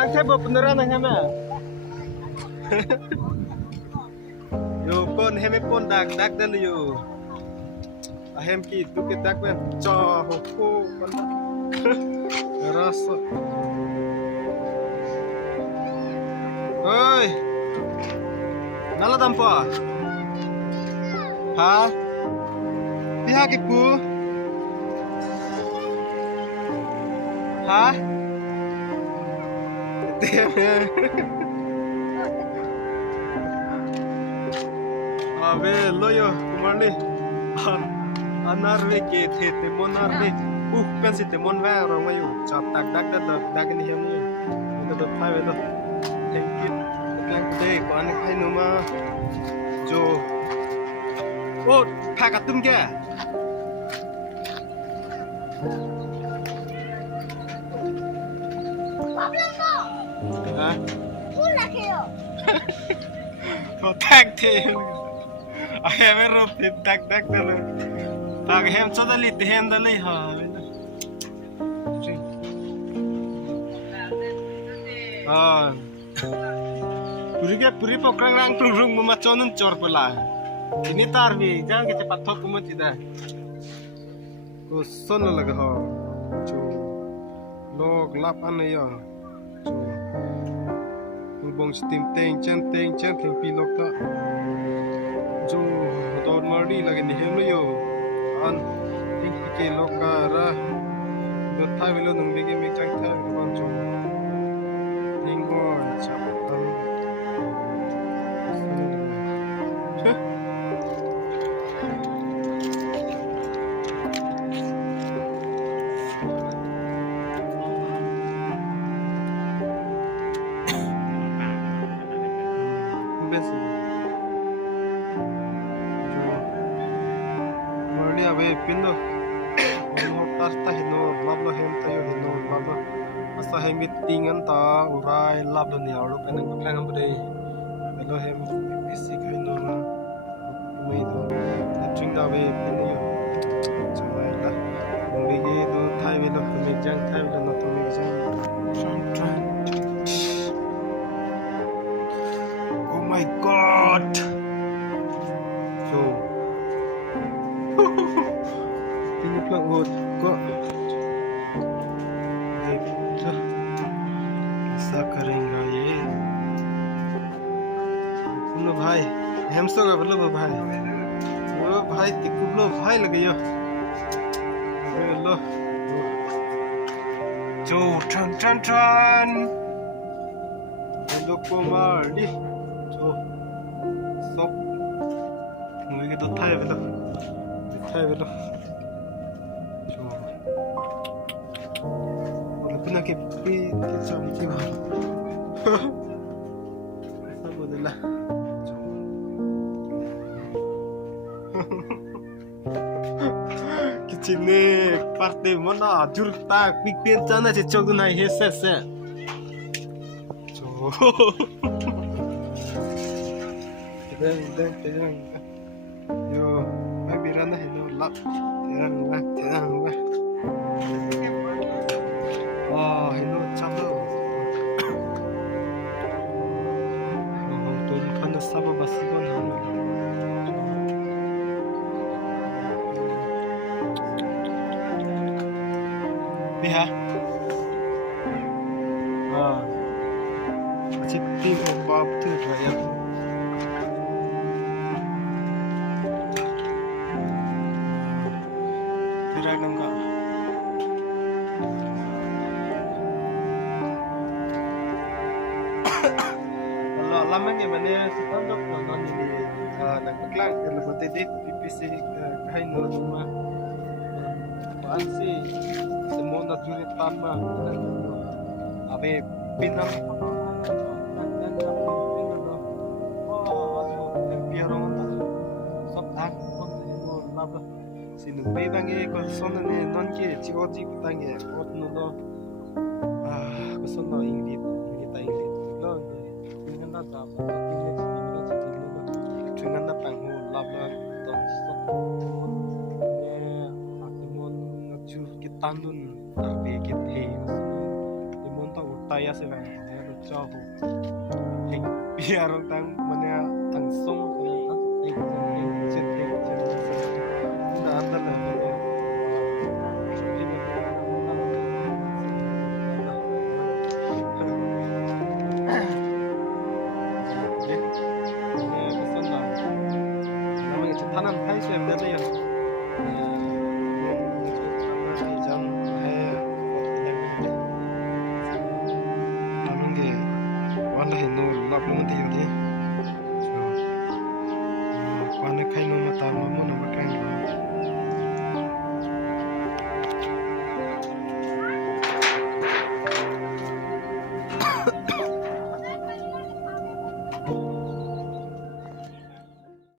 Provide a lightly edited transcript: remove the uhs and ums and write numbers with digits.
Ang saya beneran ang heme. Yo kon heme pon dak dan yo. Ahem ki tu ke dak ben cho ho ho kon. Rasa. Oi. Nala dampa. Ha? Pihak ke pu? Ha? Abe loyo kumarli anarve ke the monarve pensi te mon va ro mayu chap tak dak ni hem ni to phai ve lo thank you lang de ko an khai no ma jo o pha ka tum ke ha to tak the ahem ro dak dalo tak hem chodali te hem dalai ha puri pokrang rang rung mama chonun chor pala ini tarbi jang ke cepat thok kumut ida ko son laga ho chu log lap an ya chu bong steam teng chen thing pi lok ta chu dor mardi lagi ni hem yo an ting ke lok ka ra do thai velo nung bege mi chang tha ko chu Ingor, capital. Besi. Mari abe pindo. Ono tarta hino, lablo hem tayo hino, lablo. Asa hem tingan ta urai lablo ni alo penang klang ambre. Hello hem bisi kaino na. Umay do. Natring da abe pindo yo. Chamay la. Umbigi do thai velo, umijang thai velo na tumijang. Oh my god. So. Tinggal lang ko. ऐसा करेंगे ये लो भाई हमसो का बोलो भाई वो भाई तिकुलो भाई लगे यो लो जो ठन लो को मार दी जो सब मुझे तो थाई बोलो जो Puna ke pi sam ki ba sabodela kichine parte mona jurta pikpen chana che chogna hese se cho terang yo babirana hello lap terang ba hello chalo ton kana saba basiban biha chitti bab tu raya teranga lama ke mana sekolah non ini nak klang kalau betul PPC kain norma ansi semua nak curi tanah abe pinang sinu bebange ko sonne non ke chigoji tange otno ko sonno ingrid lo da dengan na panghu labla don stop atemon ngaju kitandun tarbe kit he limon ta utaya se cho hụt hình bia rồi tăng mana thằng sung hình trên đã ăn là 하나는 팔수에 내려야 하는 게 원래 노 라플은 되어지 관에 카이노 마타 마모나 마카인